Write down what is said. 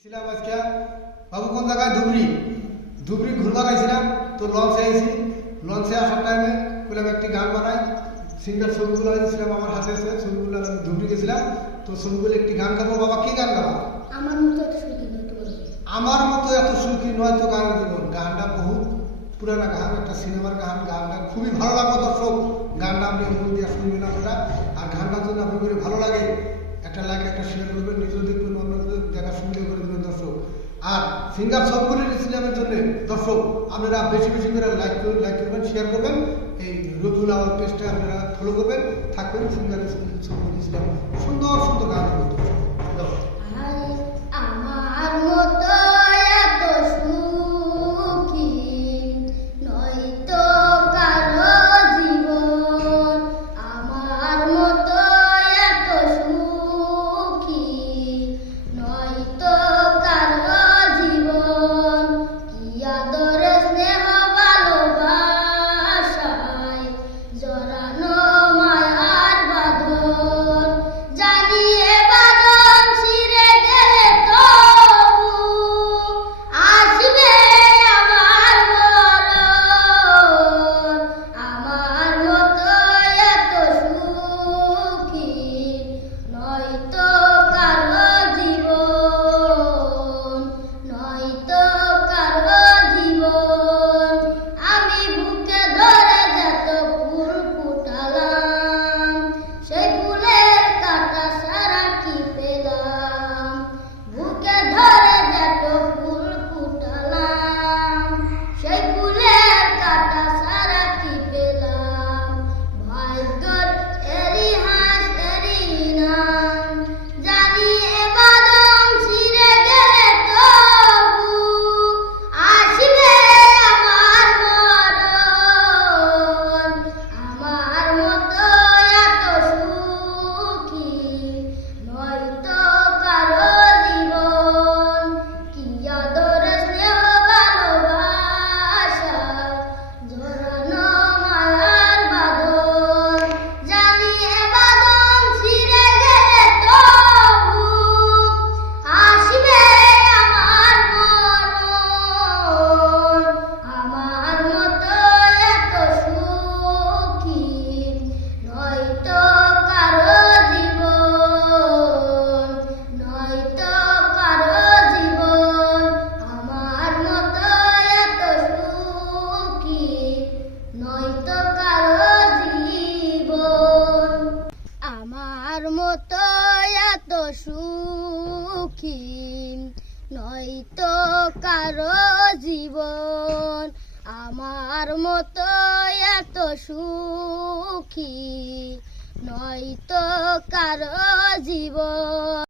ছিলাম আজকে বাবু কোন জায়গায় ধুবড়ি? ধুবড়ি ঘুরবা গেছিলাম তো লঞ্চে আইছি। লঞ্চে আসার টাইমে বললাম একটি গান বানাই। সিঙ্গার ছবিগুলো আনছিলাম আমার হাতে ছবিগুলো আমি ধুবড়ি গেছিলাম। তো ছবিগুলো একটি গান গাবো। বাবা কি গান গাবা? আমার মতো এত আমার মতো এত সুখী নয় তো গানের জীবন গানটা বহু পুরানা গান একটা সিনেমার গান। গানটা খুবই ভালো লাগবে দর্শক। গানটা আপনি মন দিয়ে শুনবেন আপনারা। আর গানটা যদি আপনি করে ভালো লাগে। একটা লাইক একটা শেয়ার করবেন। নিজেও দেখবেন আর ফিঙ্গার সবগুলি ইসলামের জন্য দর্শক, আপনারা বেশি বেশি করে লাইক লাইক করবেন শেয়ার করবেন। এই রুদুল আওয়ার পেজটা আপনারা ফলো করবেন। থাকবেন ফিঙ্গার ইসলাম সুন্দর সুন্দর গান আমার মতো এত সুখী নয়তো কারও জীবন। আমার মতো এত সুখী নয় তো কারও জীবন।